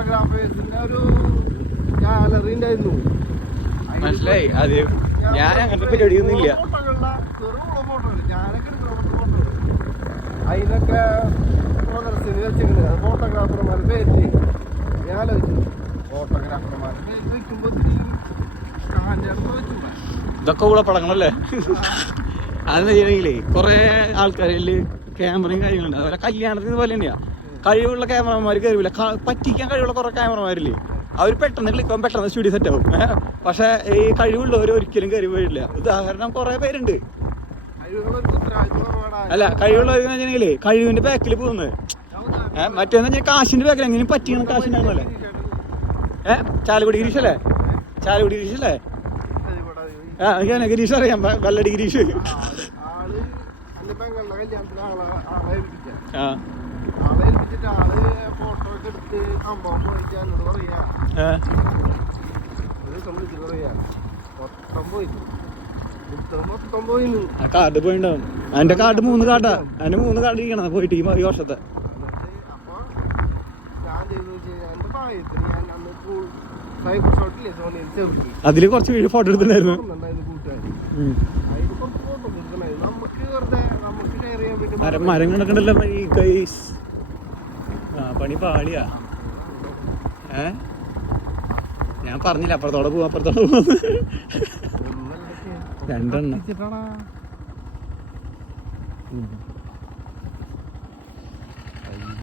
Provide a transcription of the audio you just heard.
ഫോട്ടോഗ്രാഫേഴ്സിന്റെ ഒരു ഗാലറി ഉണ്ടായിരുന്നു. മനസ്സിലായി. അത് ഞാൻ അങ്ങനത്തെ പരിപാടിയൊന്നുമില്ല. അതിനൊക്കെ പ്രദർശനം വെച്ചിട്ടുണ്ട്. ഫോട്ടോഗ്രാഫർമാരുടെ പേര് ഞാൻ ആലോചിച്ചു. ഫോട്ടോഗ്രാഫർമാരുടെ പേര് വെക്കുമ്പോ ഇതൊക്കെ കൂടെ പടങ്ങളല്ലേ. അതെന്ന് വെച്ചിട്ടുണ്ടെങ്കിലേ കുറെ ആൾക്കാരില് ക്യാമറയും കാര്യങ്ങളുണ്ട്. അതുപോലെ കല്യാണത്തിന് പോലെ തന്നെയാ. കഴിവുള്ള ക്യാമറമാർ കയറില്ല. പറ്റിക്കാൻ കഴിവുള്ള കുറെ ക്യാമറമാരില്ലേ, അവർ പെട്ടെന്ന് ക്ലിക്കാൻ പെട്ടെന്ന് സ്റ്റുഡിയോ സെറ്റ് ആവും. പക്ഷെ ഈ കഴിവുള്ളവർ ഒരിക്കലും കയറി പോയിട്ടില്ല. ഉദാഹരണം കുറെ പേരുണ്ട്. അല്ല, കഴിവുള്ളവർ വെച്ചിട്ടുണ്ടെങ്കിലേ കഴിവിന്റെ ബാക്കിൽ പോകുന്നത്. മറ്റേന്ന് വെച്ചാൽ കാശിന്റെ ബാക്കിൽ എങ്ങനെയും പറ്റിക്കണം. കാശിനാണല്ലേ. ചാലക്കുടി ഗിരീഷല്ലേ? ചാലക്കുടി ഗിരീഷല്ലേ? ഞാൻ ഗിരീഷ് അറിയാം. വല്ലടി ഗിരീഷ്. കാർഡ് പോയിണ്ടാവും. അതിന്റെ കാർഡ് 3 കാർഡാ. അതിന്റെ 3 കാർഡ് ഇരിക്കണം പോയിട്ട് ഈ വർഷത്തെ. അതില് കുറച്ച് വീഡിയോ ഫോട്ടോ എടുത്തിട്ടുണ്ടായിരുന്നു. മരം കിടക്കണ്ടല്ലോ. പണി പാളിയാ. ഞാൻ പറഞ്ഞില്ല അപ്പുറത്തോടെ പോവാ, അപ്പുറത്തോടെ പോവാ. 2 എണ്ണം.